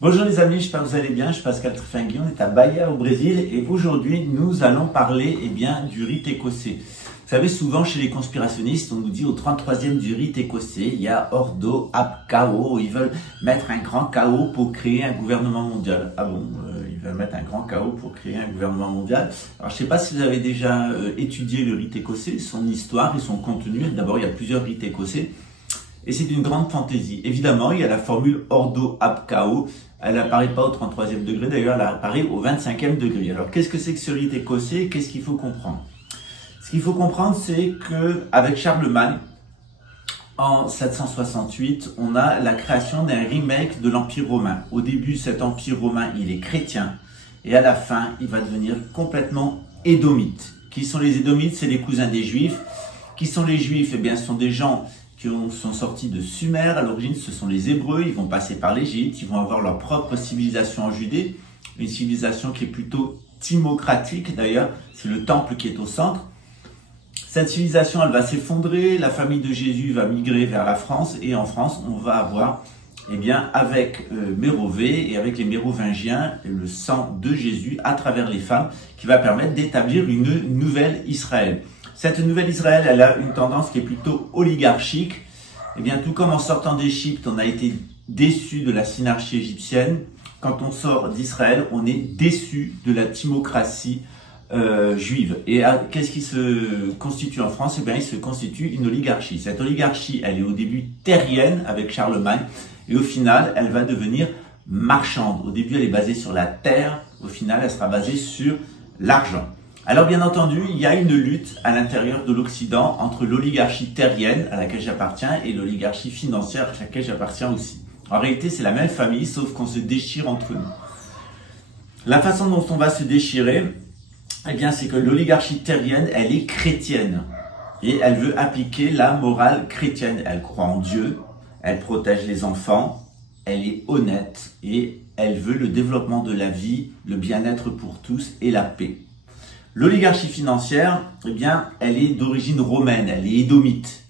Bonjour les amis, j'espère que vous allez bien. Je suis Pascal Trifangui, on est à Bahia au Brésil et aujourd'hui nous allons parler du rite écossais. Vous savez, souvent chez les conspirationnistes, on nous dit au 33e du rite écossais, il y a Ordo ab chaos, ils veulent mettre un grand chaos pour créer un gouvernement mondial. Ah bon, ils veulent mettre un grand chaos pour créer un gouvernement mondial. Alors je ne sais pas si vous avez déjà étudié le rite écossais, son histoire et son contenu. D'abord, il y a plusieurs rites écossais. Et c'est une grande fantaisie. Évidemment, il y a la formule Ordo ab chaos. Elle n'apparaît pas au 33e degré, d'ailleurs, elle apparaît au 25e degré. Alors, qu'est-ce que c'est que ce rite écossais? Qu'est-ce qu'il faut comprendre? Ce qu'il faut comprendre, c'est qu'avec Charlemagne, en 768, on a la création d'un remake de l'Empire romain. Au début, cet Empire romain, il est chrétien. Et à la fin, il va devenir complètement édomite. Qui sont les édomites? C'est les cousins des Juifs. Qui sont les Juifs? Eh bien, ce sont des gens qui sont sortis de Sumer. À l'origine, ce sont les Hébreux. Ils vont passer par l'Égypte. Ils vont avoir leur propre civilisation en Judée. Une civilisation qui est plutôt timocratique, d'ailleurs. C'est le temple qui est au centre. Cette civilisation, elle va s'effondrer. La famille de Jésus va migrer vers la France. Et en France, on va avoir, avec Mérové et avec les Mérovingiens, le sang de Jésus à travers les femmes qui va permettre d'établir une nouvelle Israël. Cette nouvelle Israël, elle a une tendance qui est plutôt oligarchique. Tout comme en sortant d'Égypte, on a été déçu de la synarchie égyptienne. Quand on sort d'Israël, on est déçu de la timocratie juive. Et qu'est-ce qui se constitue en France? Il se constitue une oligarchie. Cette oligarchie, elle est au début terrienne avec Charlemagne. Et au final, elle va devenir marchande. Au début, elle est basée sur la terre. Au final, elle sera basée sur l'argent. Alors bien entendu, il y a une lutte à l'intérieur de l'Occident entre l'oligarchie terrienne à laquelle j'appartiens et l'oligarchie financière à laquelle j'appartiens aussi. En réalité, c'est la même famille, sauf qu'on se déchire entre nous. La façon dont on va se déchirer, c'est que l'oligarchie terrienne, elle est chrétienne et elle veut appliquer la morale chrétienne. Elle croit en Dieu, elle protège les enfants, elle est honnête et elle veut le développement de la vie, le bien-être pour tous et la paix. L'oligarchie financière, elle est d'origine romaine, elle est édomite.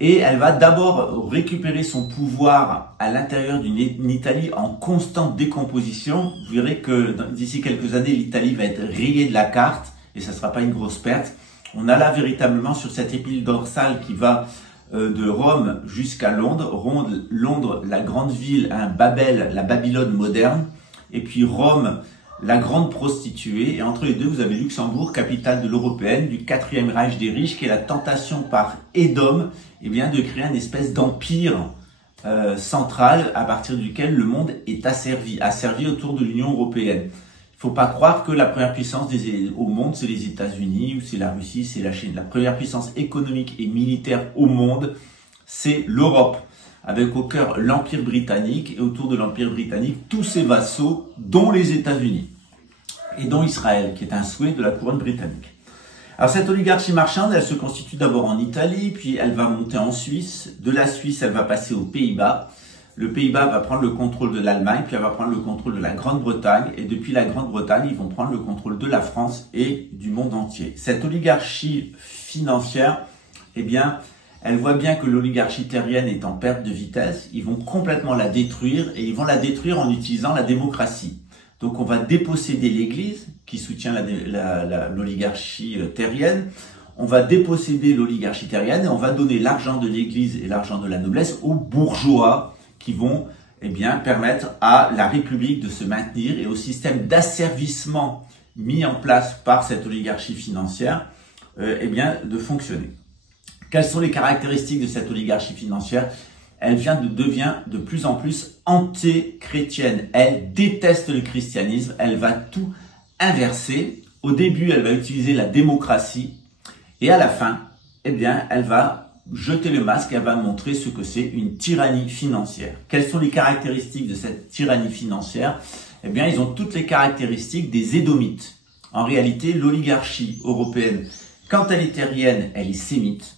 Et elle va d'abord récupérer son pouvoir à l'intérieur d'une Italie en constante décomposition. Vous verrez que d'ici quelques années, l'Italie va être rayée de la carte et ça ne sera pas une grosse perte. On a là véritablement sur cette épile dorsale qui va de Rome jusqu'à Londres. Londres, la grande ville, Babel, la Babylone moderne. Et puis Rome, la grande prostituée, et entre les deux, vous avez Luxembourg, capitale de l'européenne, du 4e Reich des riches, qui est la tentation par Édom, de créer une espèce d'empire central à partir duquel le monde est asservi autour de l'Union européenne. Il ne faut pas croire que la première puissance au monde, c'est les États-Unis, ou c'est la Russie, c'est la Chine. La première puissance économique et militaire au monde, c'est l'Europe, avec au cœur l'Empire britannique et autour de l'Empire britannique, tous ses vassaux, dont les États-Unis et dont Israël, qui est un souhait de la couronne britannique. Alors cette oligarchie marchande, elle se constitue d'abord en Italie, puis elle va monter en Suisse. De la Suisse, elle va passer aux Pays-Bas. Le Pays-Bas va prendre le contrôle de l'Allemagne, puis elle va prendre le contrôle de la Grande-Bretagne. Et depuis la Grande-Bretagne, ils vont prendre le contrôle de la France et du monde entier. Cette oligarchie financière, elle voit bien que l'oligarchie terrienne est en perte de vitesse. Ils vont complètement la détruire et ils vont la détruire en utilisant la démocratie. Donc on va déposséder l'Église qui soutient l'oligarchie terrienne. On va déposséder l'oligarchie terrienne et on va donner l'argent de l'Église et l'argent de la noblesse aux bourgeois qui vont permettre à la République de se maintenir et au système d'asservissement mis en place par cette oligarchie financière de fonctionner. Quelles sont les caractéristiques de cette oligarchie financière? Elle devient de plus en plus anti-chrétienne. Elle déteste le christianisme. Elle va tout inverser. Au début, elle va utiliser la démocratie. Et à la fin, elle va jeter le masque. Elle va montrer ce que c'est une tyrannie financière. Quelles sont les caractéristiques de cette tyrannie financière? Ils ont toutes les caractéristiques des Édomites. En réalité, l'oligarchie européenne, quand elle est terrienne, elle est sémite.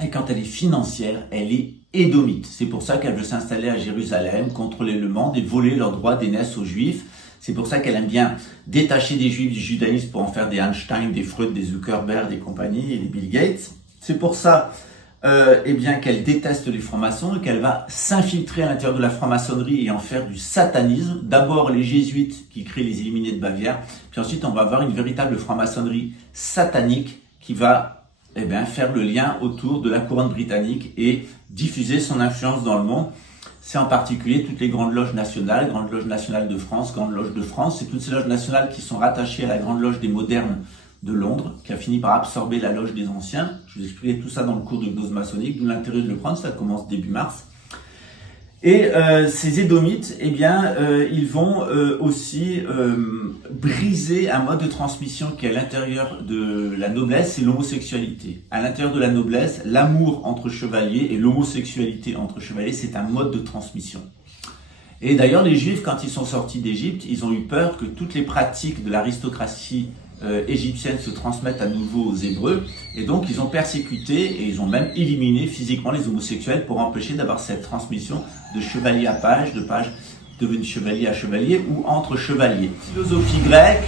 Et quand elle est financière, elle est édomite. C'est pour ça qu'elle veut s'installer à Jérusalem, contrôler le monde et voler leurs droits d'aînesse aux Juifs. C'est pour ça qu'elle aime bien détacher des Juifs du judaïsme pour en faire des Einstein, des Freud, des Zuckerberg, des compagnies et des Bill Gates. C'est pour ça eh bien qu'elle déteste les francs-maçons et qu'elle va s'infiltrer à l'intérieur de la franc-maçonnerie et en faire du satanisme. D'abord les jésuites qui créent les Illuminés de Bavière, puis ensuite on va avoir une véritable franc-maçonnerie satanique qui va faire le lien autour de la couronne britannique et diffuser son influence dans le monde. C'est en particulier toutes les grandes loges nationales, Grande Loge nationale de France, Grande Loge de France, c'est toutes ces loges nationales qui sont rattachées à la Grande Loge des modernes de Londres, qui a fini par absorber la loge des anciens. Je vous expliquerai tout ça dans le cours de gnose maçonnique, d'où l'intérêt de le prendre, ça commence début mars. Et ces édomites, eh bien, ils vont aussi briser un mode de transmission qui est à l'intérieur de la noblesse, c'est l'homosexualité. À l'intérieur de la noblesse, l'amour entre chevaliers et l'homosexualité entre chevaliers, c'est un mode de transmission. Et d'ailleurs, les Juifs, quand ils sont sortis d'Égypte, ils ont eu peur que toutes les pratiques de l'aristocratie égyptienne se transmettent à nouveau aux Hébreux, et donc ils ont persécuté et ils ont même éliminé physiquement les homosexuels pour empêcher d'avoir cette transmission de chevalier à page, de page devenu chevalier à chevalier ou entre chevaliers. Philosophie grecque,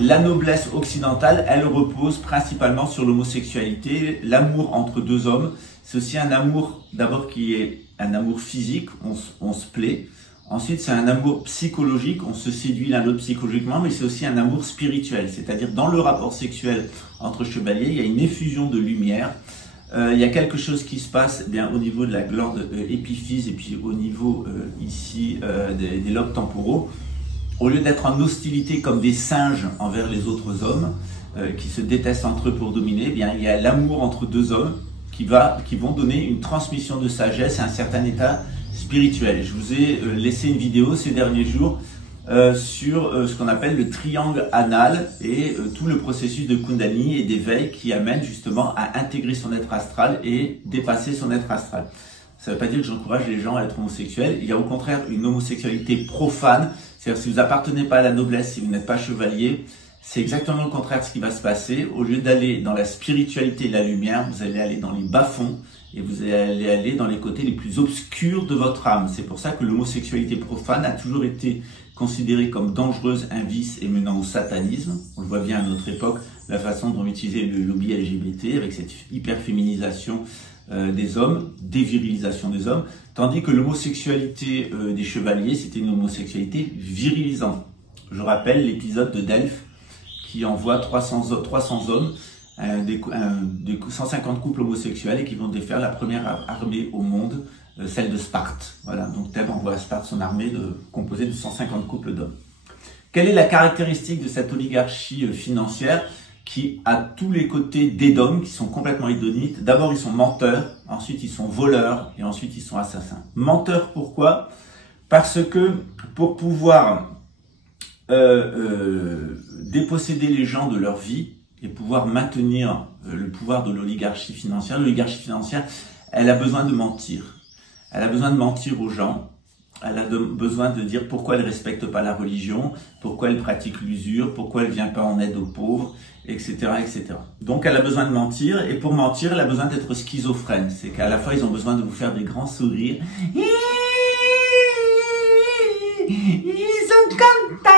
la noblesse occidentale, elle repose principalement sur l'homosexualité, l'amour entre deux hommes. C'est aussi un amour d'abord qui est un amour physique, on se plaît. Ensuite, c'est un amour psychologique, on se séduit l'un l'autre psychologiquement, mais c'est aussi un amour spirituel. C'est-à-dire, dans le rapport sexuel entre chevaliers, il y a une effusion de lumière. Il y a quelque chose qui se passe au niveau de la glande épiphyse et puis au niveau ici des lobes temporaux. Au lieu d'être en hostilité comme des singes envers les autres hommes, qui se détestent entre eux pour dominer, eh bien, il y a l'amour entre deux hommes qui vont donner une transmission de sagesse et un certain état spirituel. Je vous ai laissé une vidéo ces derniers jours sur ce qu'on appelle le triangle anal et tout le processus de Kundalini et d'éveil qui amène justement à intégrer son être astral et dépasser son être astral. Ça ne veut pas dire que j'encourage les gens à être homosexuels. Il y a au contraire une homosexualité profane. C'est-à-dire si vous appartenez pas à la noblesse, si vous n'êtes pas chevalier, c'est exactement le contraire de ce qui va se passer. Au lieu d'aller dans la spiritualité et la lumière, vous allez aller dans les bas-fonds et vous allez aller dans les côtés les plus obscurs de votre âme. C'est pour ça que l'homosexualité profane a toujours été considérée comme dangereuse, un vice et menant au satanisme. On le voit bien à notre époque, la façon dont utiliser le lobby LGBT avec cette hyper-féminisation des hommes, dévirilisation des hommes, tandis que l'homosexualité des chevaliers, c'était une homosexualité virilisante. Je rappelle l'épisode de Delphes qui envoie 300 hommes, des 150 couples homosexuels et qui vont défaire la première armée au monde, celle de Sparte. Voilà, donc Thèbes envoie à Sparte son armée composée de 150 couples d'hommes. Quelle est la caractéristique de cette oligarchie financière qui a tous les côtés d'Édom, qui sont complètement hédonites? D'abord, ils sont menteurs, ensuite ils sont voleurs et ensuite ils sont assassins. Menteurs, pourquoi? Parce que pour pouvoir déposséder les gens de leur vie et pouvoir maintenir le pouvoir de l'oligarchie financière, elle a besoin de mentir. Elle a besoin de mentir aux gens. Elle a besoin de dire pourquoi elle ne respecte pas la religion, pourquoi elle pratique l'usure, pourquoi elle ne vient pas en aide aux pauvres, etc., etc. Donc elle a besoin de mentir, et pour mentir, elle a besoin d'être schizophrène. C'est qu'à la fois, ils ont besoin de vous faire des grands sourires. Ils sont contents.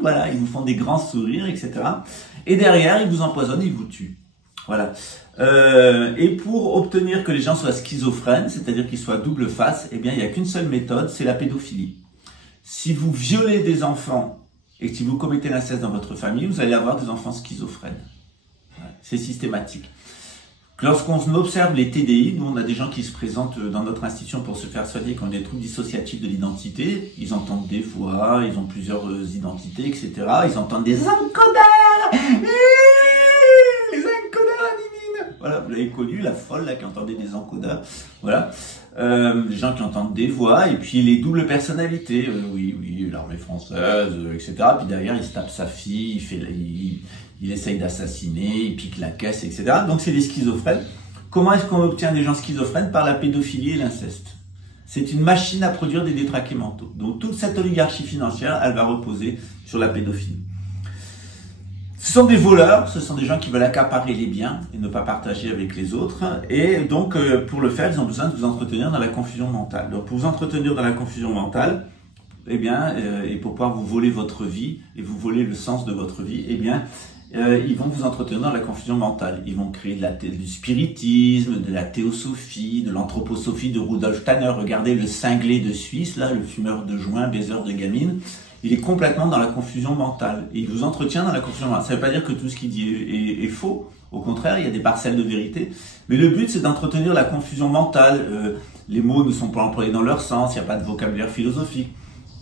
Voilà, ils vous font des grands sourires, etc. Et derrière, ils vous empoisonnent, ils vous tuent. Voilà. Et pour obtenir que les gens soient schizophrènes, c'est-à-dire qu'ils soient double face, eh bien, il n'y a qu'une seule méthode, c'est la pédophilie. Si vous violez des enfants et que si vous commettez l'inceste dans votre famille, vous allez avoir des enfants schizophrènes. C'est systématique. Lorsqu'on observe les TDI, nous on a des gens qui se présentent dans notre institution pour se faire soigner, qui ont des troubles dissociatifs de l'identité, ils entendent des voix, ils ont plusieurs identités, etc. Ils entendent des encodeurs. Voilà, vous l'avez connu, la folle là qui entendait des encodeurs, voilà, les gens qui entendent des voix, et puis les doubles personnalités, oui, l'armée française, etc. Puis derrière, il se tape sa fille, il essaye d'assassiner, il pique la caisse, etc. Donc c'est des schizophrènes. Comment est-ce qu'on obtient des gens schizophrènes? Par la pédophilie et l'inceste. C'est une machine à produire des détraqués mentaux. Donc toute cette oligarchie financière, elle va reposer sur la pédophilie. Ce sont des voleurs, ce sont des gens qui veulent accaparer les biens et ne pas partager avec les autres. Et donc, pour le faire, ils ont besoin de vous entretenir dans la confusion mentale. Donc, pour vous entretenir dans la confusion mentale, eh bien, et pour pouvoir vous voler votre vie et vous voler le sens de votre vie, eh bien, ils vont vous entretenir dans la confusion mentale. Ils vont créer du spiritisme, de la théosophie, de l'anthroposophie de Rudolf Steiner. Regardez le cinglé de Suisse, là, le fumeur de joint, baiseur de gamine. Il est complètement dans la confusion mentale. Et il vous entretient dans la confusion mentale. Ça ne veut pas dire que tout ce qu'il dit est faux. Au contraire, il y a des parcelles de vérité. Mais le but, c'est d'entretenir la confusion mentale. Les mots ne sont pas employés dans leur sens. Il n'y a pas de vocabulaire philosophique.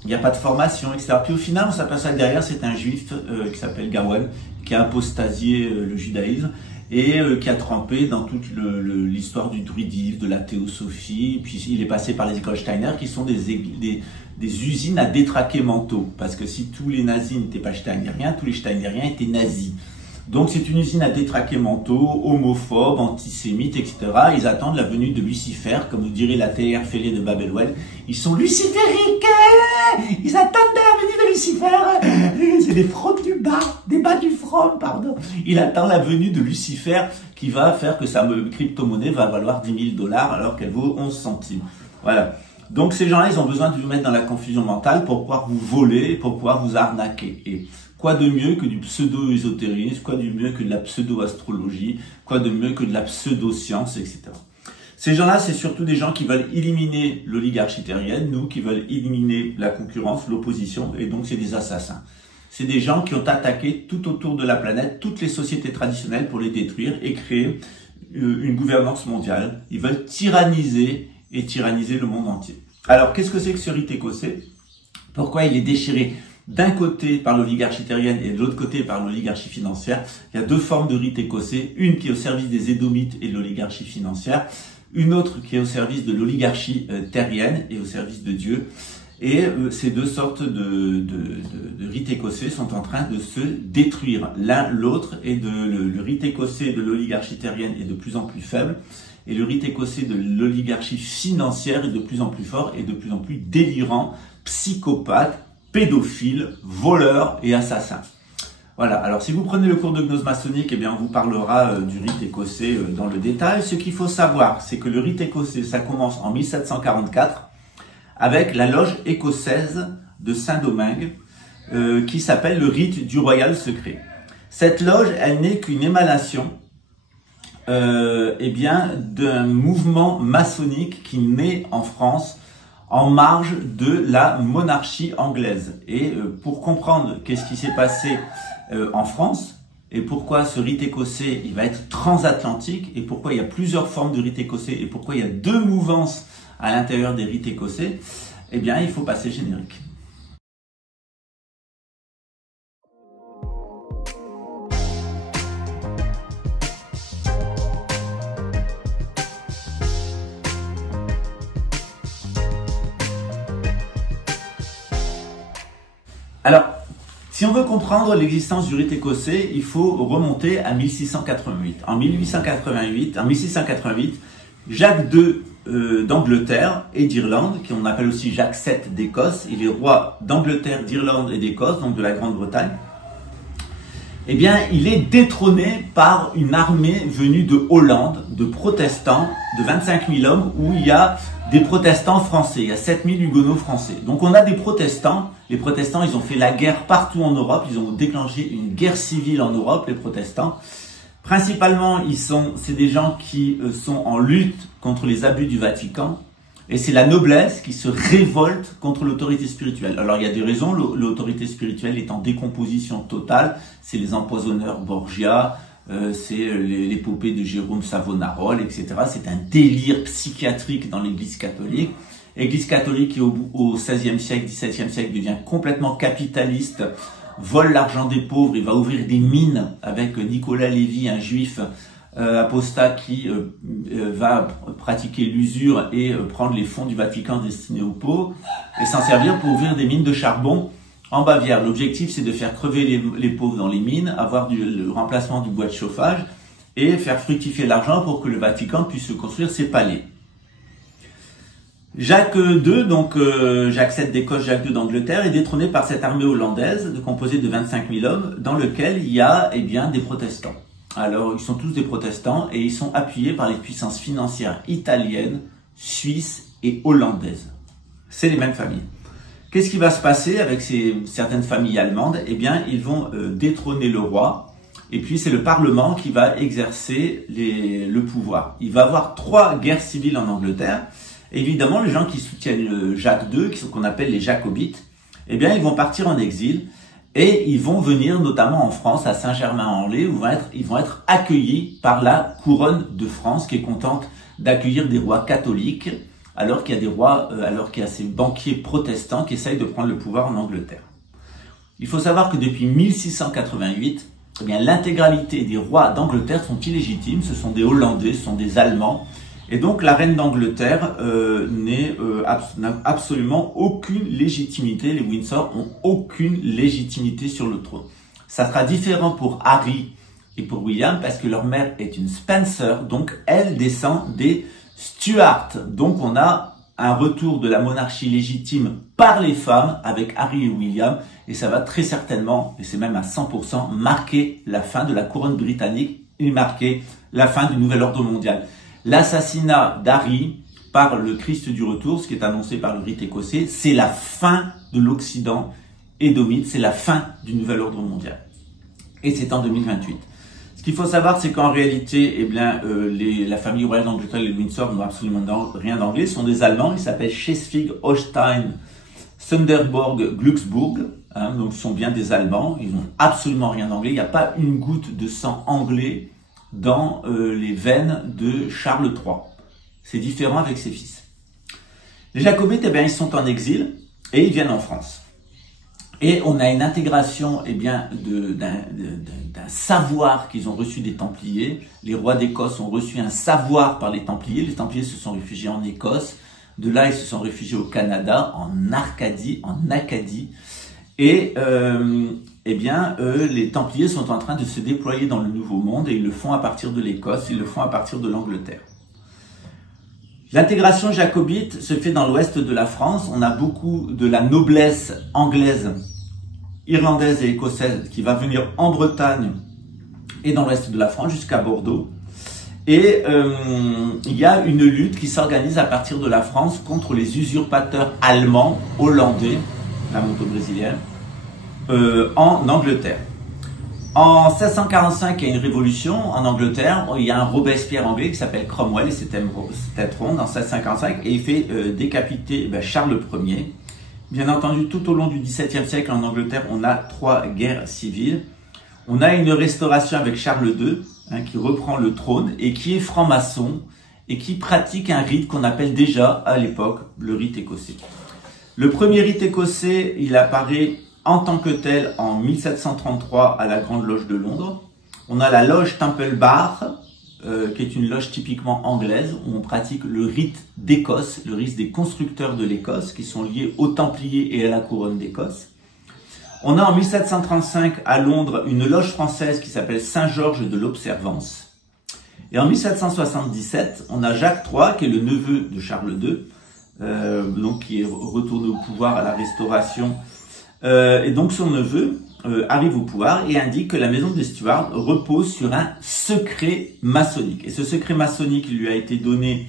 Il n'y a pas de formation, etc. Puis au final, on s'aperçoit que derrière, c'est un juif qui s'appelle Gawain, qui a apostasié le judaïsme et qui a trempé dans toute l'histoire du druidisme, de la théosophie. Puis il est passé par les écoles Steiner, qui sont des usines à détraquer mentaux. Parce que si tous les nazis n'étaient pas steinériens, tous les steinériens étaient nazis. Donc c'est une usine à détraquer mentaux, homophobes, antisémites, etc. Ils attendent la venue de Lucifer, comme vous direz la TR fêlée de Babelwell. Ils sont lucifériques. Ils attendent la venue de Lucifer. C'est des fraudes du bas, des bas du front, pardon. Il attend la venue de Lucifer qui va faire que sa crypto-monnaie va valoir 10 000 $ alors qu'elle vaut 11 centimes. Voilà. Donc ces gens-là, ils ont besoin de vous mettre dans la confusion mentale pour pouvoir vous voler, pour pouvoir vous arnaquer. Et quoi de mieux que du pseudo-ésotérisme, quoi de mieux que de la pseudo-astrologie, quoi de mieux que de la pseudo-science, etc. Ces gens-là, c'est surtout des gens qui veulent éliminer l'oligarchie terrienne, nous qui veulent éliminer la concurrence, l'opposition, et donc c'est des assassins. C'est des gens qui ont attaqué tout autour de la planète, toutes les sociétés traditionnelles pour les détruire et créer une gouvernance mondiale. Ils veulent tyranniser le monde entier. Alors, qu'est-ce que c'est que ce rite écossais? Pourquoi il est déchiré d'un côté par l'oligarchie terrienne et de l'autre côté par l'oligarchie financière? Il y a deux formes de rite écossais, une qui est au service des Édomites et de l'oligarchie financière, une autre qui est au service de l'oligarchie terrienne et au service de Dieu. Et ces deux sortes de rites écossais sont en train de se détruire l'un l'autre, et le rite écossais de l'oligarchie terrienne est de plus en plus faible, et le rite écossais de l'oligarchie financière est de plus en plus fort et de plus en plus délirant, psychopathe, pédophile, voleur et assassin. Voilà, alors si vous prenez le cours de gnose maçonnique, eh bien on vous parlera du rite écossais dans le détail. Ce qu'il faut savoir, c'est que le rite écossais, ça commence en 1744 avec la loge écossaise de Saint-Domingue qui s'appelle le rite du royal secret. Cette loge, elle n'est qu'une émanation eh bien d'un mouvement maçonnique qui naît en France en marge de la monarchie anglaise. Et pour comprendre qu'est-ce qui s'est passé en France, et pourquoi ce rite écossais il va être transatlantique, et pourquoi il y a plusieurs formes de rite écossais, et pourquoi il y a deux mouvances à l'intérieur des rites écossais, eh bien il faut passer générique. Alors, si on veut comprendre l'existence du rite écossais, il faut remonter à 1688. En 1688, Jacques II d'Angleterre et d'Irlande, qu'on appelle aussi Jacques VII d'Écosse, il est roi d'Angleterre, d'Irlande et d'Écosse, donc de la Grande-Bretagne, eh bien, il est détrôné par une armée venue de Hollande, de protestants, de 25 000 hommes, où il y a des protestants français, il y a 7 000 huguenots français. Donc on a des protestants, les protestants ils ont fait la guerre partout en Europe, ils ont déclenché une guerre civile en Europe, les protestants. Principalement, c'est des gens qui sont en lutte contre les abus du Vatican, et c'est la noblesse qui se révolte contre l'autorité spirituelle. Alors il y a des raisons, l'autorité spirituelle est en décomposition totale, c'est les empoisonneurs Borgia, c'est l'épopée de Jérôme Savonarole, etc. C'est un délire psychiatrique dans l'Église catholique. L'Église catholique qui au XVIe siècle, XVIIe siècle devient complètement capitaliste, vole l'argent des pauvres, il va ouvrir des mines avec Nicolas Lévy, un juif apostat qui va pratiquer l'usure et prendre les fonds du Vatican destinés aux pauvres et s'en servir pour ouvrir des mines de charbon en Bavière. L'objectif, c'est de faire crever les pauvres dans les mines, avoir le remplacement du bois de chauffage et faire fructifier l'argent pour que le Vatican puisse se construire ses palais. Jacques II, donc Jacques VII d'Écosse, Jacques II d'Angleterre, est détrôné par cette armée hollandaise composée de 25 000 hommes, dans lequel il y a eh bien, des protestants. Alors, ils sont tous des protestants et ils sont appuyés par les puissances financières italiennes, suisses et hollandaises. C'est les mêmes familles. Qu'est-ce qui va se passer avec certaines familles allemandes? Eh bien, ils vont détrôner le roi Et puis c'est le Parlement qui va exercer le pouvoir. Il va y avoir 3 guerres civiles en Angleterre. Évidemment, les gens qui soutiennent Jacques II, qu'on appelle les Jacobites, eh bien, ils vont partir en exil et ils vont venir notamment en France, à Saint-Germain-en-Laye, où ils vont être accueillis par la couronne de France, qui est contente d'accueillir des rois catholiques, alors qu'il y a ces banquiers protestants qui essayent de prendre le pouvoir en Angleterre. Il faut savoir que depuis 1688, eh bien, l'intégralité des rois d'Angleterre sont illégitimes. Ce sont des Hollandais, ce sont des Allemands. Et donc, la reine d'Angleterre n'a absolument aucune légitimité. Les Windsor ont aucune légitimité sur le trône. Ça sera différent pour Harry et pour William parce que leur mère est une Spencer. Donc, elle descend des Stuart. Donc, on a un retour de la monarchie légitime par les femmes avec Harry et William. Et ça va très certainement, et c'est même à 100%, marquer la fin de la couronne britannique et marquer la fin du nouvel ordre mondial. L'assassinat d'Harry par le Christ du Retour, ce qui est annoncé par le rite écossais, c'est la fin de l'Occident édomite, c'est la fin du nouvel ordre mondial. Et c'est en 2028. Ce qu'il faut savoir, c'est qu'en réalité, eh bien, la famille royale d'Angleterre et les Windsor n'ont absolument rien d'anglais. Ce sont des Allemands, ils s'appellent Schleswig-Holstein, Sonderburg, Glücksburg. Donc, ce sont bien des Allemands. Ils n'ont absolument rien d'anglais. Il n'y a pas une goutte de sang anglais dans les veines de Charles III. C'est différent avec ses fils. Les Jacobites, eh bien, ils sont en exil et ils viennent en France. Et on a une intégration, eh bien, d'un savoir qu'ils ont reçu des Templiers. Les rois d'Écosse ont reçu un savoir par les Templiers. Les Templiers se sont réfugiés en Écosse. De là, ils se sont réfugiés au Canada, en Acadie. Et eh bien, les Templiers sont en train de se déployer dans le Nouveau Monde et ils le font à partir de l'Écosse, ils le font à partir de l'Angleterre. L'intégration jacobite se fait dans l'ouest de la France. On a beaucoup de la noblesse anglaise, irlandaise et écossaise qui va venir en Bretagne et dans l'ouest de la France jusqu'à Bordeaux. Et il y a une lutte qui s'organise à partir de la France contre les usurpateurs allemands, hollandais, la moto brésilienne, en Angleterre. En 1645, il y a une révolution en Angleterre. Il y a un Robespierre anglais qui s'appelle Cromwell et c'est tête ronde en 1655 et il fait décapiter Charles Ier. Bien entendu, tout au long du XVIIe siècle en Angleterre, on a 3 guerres civiles. On a une restauration avec Charles II qui reprend le trône et qui est franc-maçon et qui pratique un rite qu'on appelle déjà à l'époque le rite écossais. Le premier rite écossais, il apparaît en tant que tel en 1733 à la Grande Loge de Londres. On a la loge Temple Bar, qui est une loge typiquement anglaise, où on pratique le rite d'Écosse, le rite des constructeurs de l'Écosse, qui sont liés aux Templiers et à la couronne d'Écosse. On a en 1735 à Londres une loge française qui s'appelle Saint-Georges de l'Observance. Et en 1777, on a Jacques III, qui est le neveu de Charles II, donc qui est retourné au pouvoir à la Restauration. Et donc son neveu arrive au pouvoir et indique que la maison des Stuart repose sur un secret maçonnique. Et ce secret maçonnique lui a été donné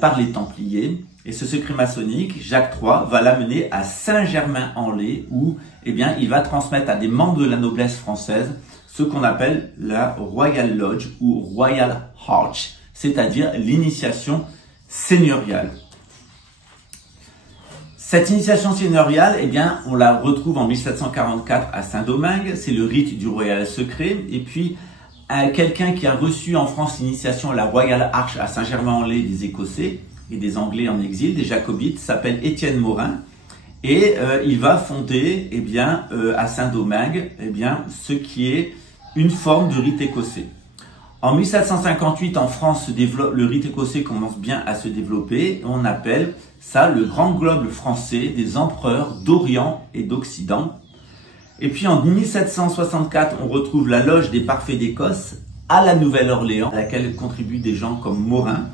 par les Templiers. Et ce secret maçonnique, Jacques III va l'amener à Saint-Germain-en-Laye où il va transmettre à des membres de la noblesse française ce qu'on appelle la Royal Lodge ou Royal Arch, c'est-à-dire l'initiation seigneuriale. Cette initiation seigneuriale, on la retrouve en 1744 à Saint-Domingue, c'est le rite du Royal Secret. Et puis, quelqu'un qui a reçu en France l'initiation à la Royal Arch à Saint-Germain-en-Laye des Écossais et des Anglais en exil, des Jacobites, s'appelle Étienne Morin. Et il va fonder à Saint-Domingue ce qui est une forme de rite écossais. En 1758, en France, le rite écossais commence bien à se développer. On appelle ça le grand globe français des empereurs d'Orient et d'Occident. Et puis en 1764, on retrouve la loge des Parfaits d'Écosse à la Nouvelle-Orléans, à laquelle contribuent des gens comme Morin.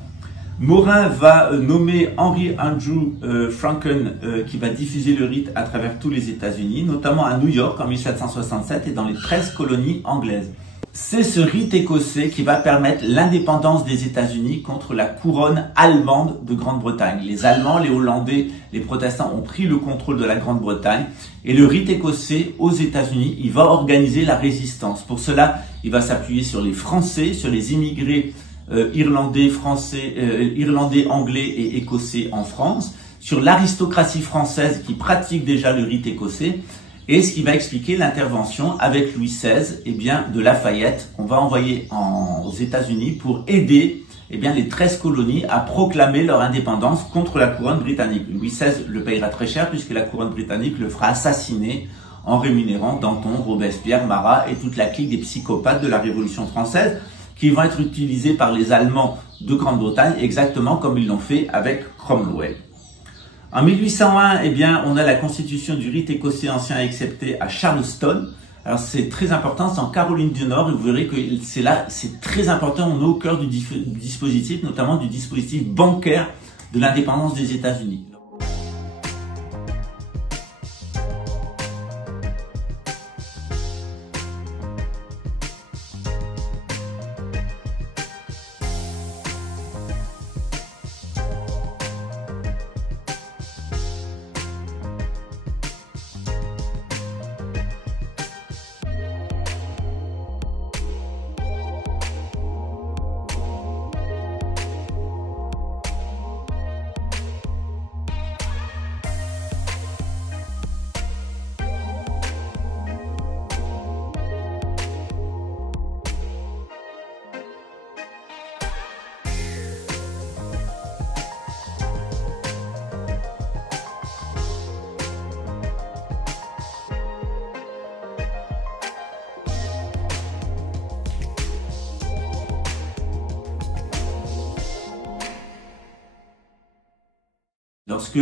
Morin va nommer Henry Andrew Franken qui va diffuser le rite à travers tous les États-Unis, notamment à New York en 1767 et dans les 13 colonies anglaises. C'est ce rite écossais qui va permettre l'indépendance des États-Unis contre la couronne allemande de Grande-Bretagne. Les Allemands, les Hollandais, les protestants ont pris le contrôle de la Grande-Bretagne et le rite écossais aux États-Unis, il va organiser la résistance. Pour cela, il va s'appuyer sur les Français, sur les immigrés irlandais, anglais et écossais en France, sur l'aristocratie française qui pratique déjà le rite écossais. Et ce qui va expliquer l'intervention avec Louis XVI, de Lafayette, qu'on va envoyer aux États-Unis pour aider, les 13 colonies à proclamer leur indépendance contre la couronne britannique. Louis XVI le payera très cher puisque la couronne britannique le fera assassiner en rémunérant Danton, Robespierre, Marat et toute la clique des psychopathes de la Révolution française qui vont être utilisés par les Allemands de Grande-Bretagne exactement comme ils l'ont fait avec Cromwell. En 1801, on a la constitution du rite écossais ancien accepté à Charleston. Alors c'est très important, c'est en Caroline du Nord et vous verrez que c'est très important, on est au cœur du dispositif, notamment du dispositif bancaire de l'indépendance des États-Unis. Lorsque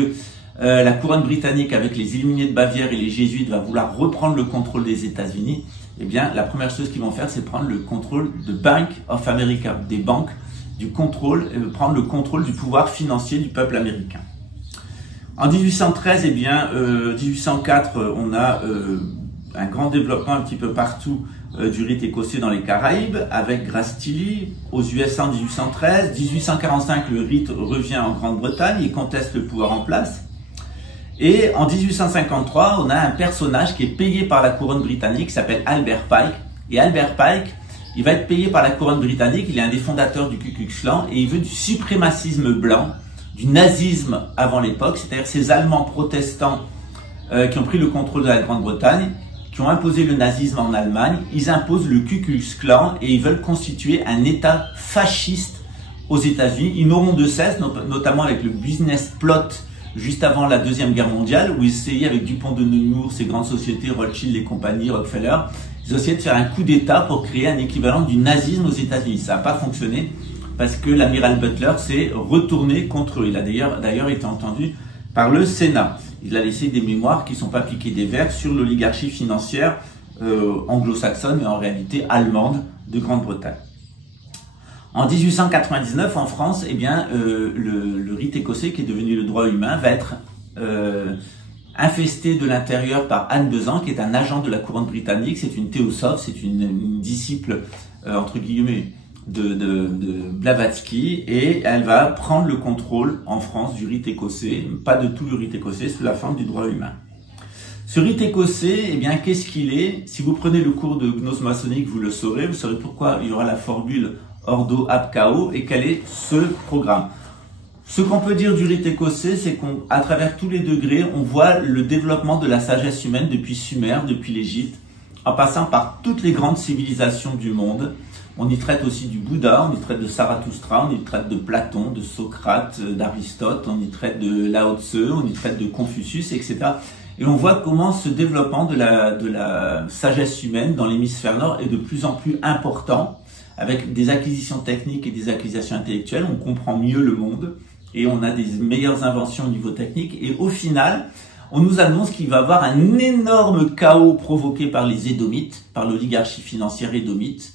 la couronne britannique avec les Illuminés de Bavière et les Jésuites va vouloir reprendre le contrôle des États-Unis, la première chose qu'ils vont faire, c'est prendre le contrôle de Bank of America, des banques, prendre le contrôle du pouvoir financier du peuple américain. En 1813, 1804, on a un grand développement un petit peu partout du rite écossais dans les Caraïbes, avec Grace Tilly, aux USA en 1813. 1845, le rite revient en Grande-Bretagne, il conteste le pouvoir en place. Et en 1853, on a un personnage qui est payé par la couronne britannique, qui s'appelle Albert Pike. Et Albert Pike, il va être payé par la couronne britannique, il est un des fondateurs du Ku Klux Klan, et il veut du suprémacisme blanc, du nazisme avant l'époque, c'est-à-dire ces Allemands protestants qui ont pris le contrôle de la Grande-Bretagne, qui ont imposé le nazisme en Allemagne, ils imposent le Ku Klux Klan et ils veulent constituer un État fasciste aux États-Unis. Ils n'auront de cesse, notamment avec le business plot juste avant la Deuxième Guerre mondiale, où ils essayaient avec Dupont de Nemours, ces grandes sociétés, Rothschild et compagnie, Rockefeller, ils essayaient de faire un coup d'État pour créer un équivalent du nazisme aux États-Unis. Ça n'a pas fonctionné parce que l'amiral Butler s'est retourné contre eux. Il a d'ailleurs été entendu par le Sénat. Il a laissé des mémoires qui ne sont pas piquées des vers sur l'oligarchie financière anglo-saxonne, mais en réalité allemande de Grande-Bretagne. En 1899, en France, le rite écossais, qui est devenu le droit humain, va être infesté de l'intérieur par Anne Besant, qui est un agent de la couronne britannique. C'est une théosophe, c'est une disciple, entre guillemets, de Blavatsky, et elle va prendre le contrôle en France du rite écossais, pas de tout le rite écossais, sous la forme du droit humain. Ce rite écossais, qu'est-ce qu'il est? Si vous prenez le cours de gnose maçonnique, vous saurez pourquoi il y aura la formule Ordo ab Chao et quel est ce programme. Ce qu'on peut dire du rite écossais, c'est qu'à travers tous les degrés, on voit le développement de la sagesse humaine depuis Sumer, depuis l'Égypte, en passant par toutes les grandes civilisations du monde. On y traite aussi du Bouddha, on y traite de Zarathustra, on y traite de Platon, de Socrate, d'Aristote, on y traite de Lao Tse, on y traite de Confucius, etc. Et on voit comment ce développement de la sagesse humaine dans l'hémisphère nord est de plus en plus important. Avec des acquisitions techniques et des acquisitions intellectuelles, on comprend mieux le monde et on a des meilleures inventions au niveau technique. Et au final, on nous annonce qu'il va y avoir un énorme chaos provoqué par les Édomites, par l'oligarchie financière édomite,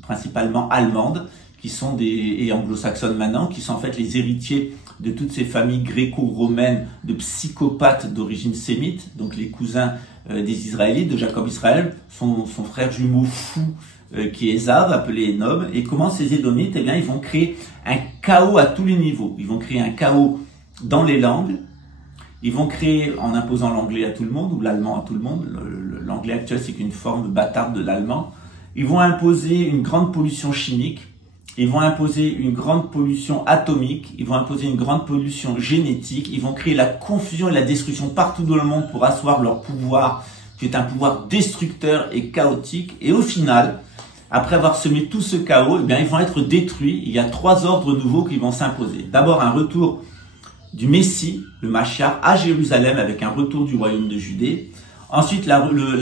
principalement allemande, et anglo-saxonne maintenant, qui sont en fait les héritiers de toutes ces familles gréco-romaines de psychopathes d'origine sémite, donc les cousins des Israélites, de Jacob Israël, son frère jumeau fou qui est Ésav, appelé Énom. Et comment ces Édomites, eh bien, ils vont créer un chaos à tous les niveaux. Ils vont créer un chaos dans les langues. Ils vont créer, en imposant l'anglais à tout le monde, ou l'allemand à tout le monde. L'anglais actuel, c'est qu'une forme bâtarde de l'allemand. Ils vont imposer une grande pollution chimique. Ils vont imposer une grande pollution atomique. Ils vont imposer une grande pollution génétique. Ils vont créer la confusion et la destruction partout dans le monde pour asseoir leur pouvoir, qui est un pouvoir destructeur et chaotique. Et au final, après avoir semé tout ce chaos, eh bien, ils vont être détruits. Il y a 3 ordres nouveaux qui vont s'imposer. D'abord, un retour du Messie, le Mashiach, à Jérusalem avec un retour du royaume de Judée. Ensuite, la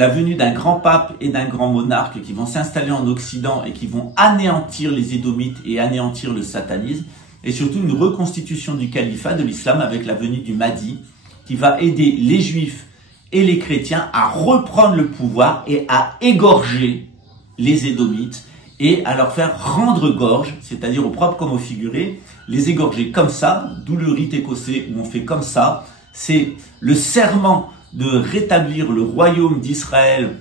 venue d'un grand pape et d'un grand monarque qui vont s'installer en Occident et qui vont anéantir les Édomites et anéantir le satanisme. Et surtout, une reconstitution du califat de l'islam avec la venue du Mahdi qui va aider les Juifs et les chrétiens à reprendre le pouvoir et à égorger les Édomites et à leur faire rendre gorge, c'est-à-dire au propre comme au figuré, les égorger comme ça, d'où le rite écossais où on fait comme ça. C'est le serment de rétablir le royaume d'Israël,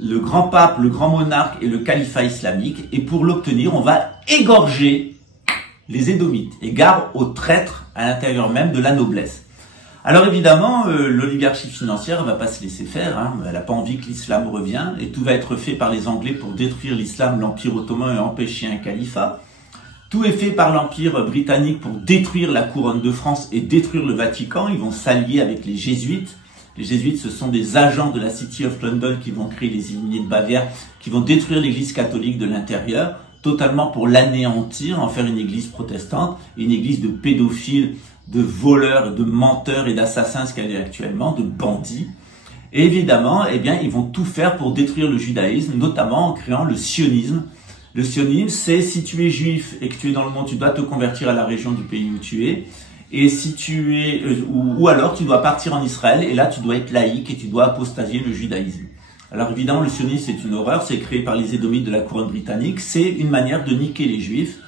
le grand pape, le grand monarque et le califat islamique. Et pour l'obtenir, on va égorger les Édomites. Et gare aux traîtres à l'intérieur même de la noblesse. Alors évidemment, l'oligarchie financière ne va pas se laisser faire. Hein. Elle n'a pas envie que l'islam revienne. Et tout va être fait par les Anglais pour détruire l'islam, l'Empire ottoman et empêcher un califat. Tout est fait par l'Empire britannique pour détruire la couronne de France et détruire le Vatican. Ils vont s'allier avec les Jésuites. Les Jésuites, ce sont des agents de la City of London qui vont créer les Illuminés de Bavière, qui vont détruire l'église catholique de l'intérieur, totalement pour l'anéantir, en faire une église protestante, une église de pédophiles, de voleurs, de menteurs et d'assassins, ce qu'elle est actuellement, de bandits. Et évidemment, eh bien, ils vont tout faire pour détruire le judaïsme, notamment en créant le sionisme. Le sionisme, c'est si tu es juif et que tu es dans le monde, tu dois te convertir à la région du pays où tu es. Et si tu es, ou alors tu dois partir en Israël et là tu dois être laïque et tu dois apostasier le judaïsme. Alors évidemment, le sionisme c'est une horreur, c'est créé par les Édomites de la couronne britannique, c'est une manière de niquer les juifs,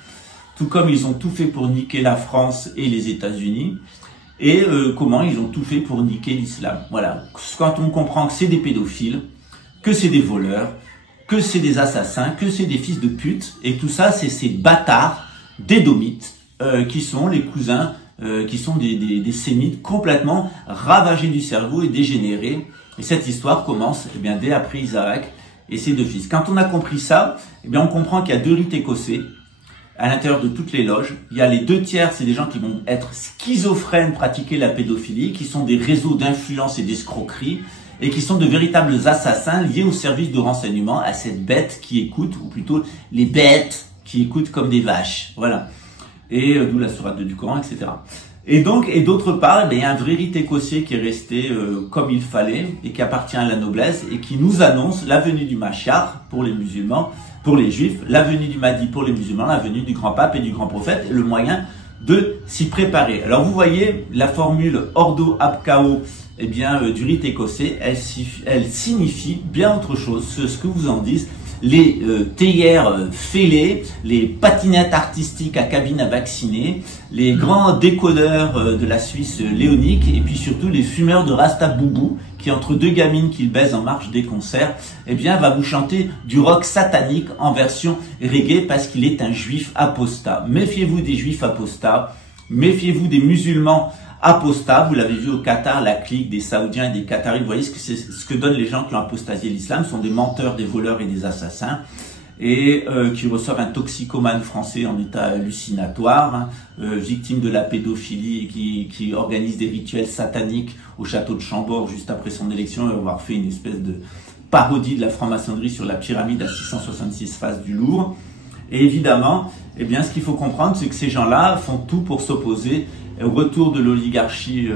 tout comme ils ont tout fait pour niquer la France et les États-Unis, et comment ils ont tout fait pour niquer l'islam. Voilà, quand on comprend que c'est des pédophiles, que c'est des voleurs, que c'est des assassins, que c'est des fils de pute, et tout ça c'est ces bâtards d'Édomites qui sont les cousins qui sont des sémites complètement ravagés du cerveau et dégénérés. Et cette histoire commence eh bien, dès après Isaac et ses 2 fils. Quand on a compris ça, eh bien, on comprend qu'il y a 2 rites écossais à l'intérieur de toutes les loges. Il y a les 2 tiers, c'est des gens qui vont être schizophrènes, pratiquer la pédophilie, qui sont des réseaux d'influence et d'escroquerie, et qui sont de véritables assassins liés au service de renseignement à cette bête qui écoute, ou plutôt les bêtes qui écoutent comme des vaches. Voilà. Et d'où la sourate du Coran, etc. Et donc, et d'autre part, il y a un vrai rite écossais qui est resté comme il fallait et qui appartient à la noblesse et qui nous annonce la venue du Mashiach pour les musulmans, pour les juifs, la venue du Mahdi pour les musulmans, la venue du grand pape et du grand prophète, et le moyen de s'y préparer. Alors vous voyez, la formule Ordo ab Chao, eh bien, du rite écossais, elle signifie bien autre chose, ce que vous en dites. Les théières fêlées, les patinettes artistiques à cabine à vacciner, les grands décodeurs de la Suisse léonique et puis surtout les fumeurs de Rasta Boubou qui entre 2 gamines qu'ils baisent en marge des concerts, eh bien va vous chanter du rock satanique en version reggae parce qu'il est un juif apostat. Méfiez-vous des juifs apostats, méfiez-vous des musulmans apostat. Vous l'avez vu au Qatar, la clique des Saoudiens et des Qataris. Vous voyez ce que donnent les gens qui ont apostasié l'islam. Ce sont des menteurs, des voleurs et des assassins. Et qui reçoivent un toxicomane français en état hallucinatoire, hein, victime de la pédophilie, qui organise des rituels sataniques au château de Chambord juste après son élection et avoir fait une espèce de parodie de la franc-maçonnerie sur la pyramide à 666 faces du Louvre. Et évidemment, eh bien, ce qu'il faut comprendre, c'est que ces gens-là font tout pour s'opposer au retour de l'oligarchie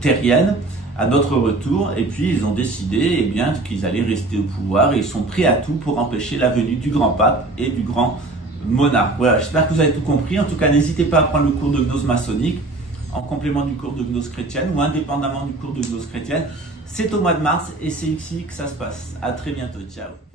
terrienne, à notre retour, et puis ils ont décidé eh bien, qu'ils allaient rester au pouvoir et ils sont prêts à tout pour empêcher la venue du grand pape et du grand monarque. Voilà, j'espère que vous avez tout compris. En tout cas, n'hésitez pas à prendre le cours de gnose maçonnique en complément du cours de gnose chrétienne ou indépendamment du cours de gnose chrétienne. C'est au mois de mars et c'est ici que ça se passe. À très bientôt. Ciao.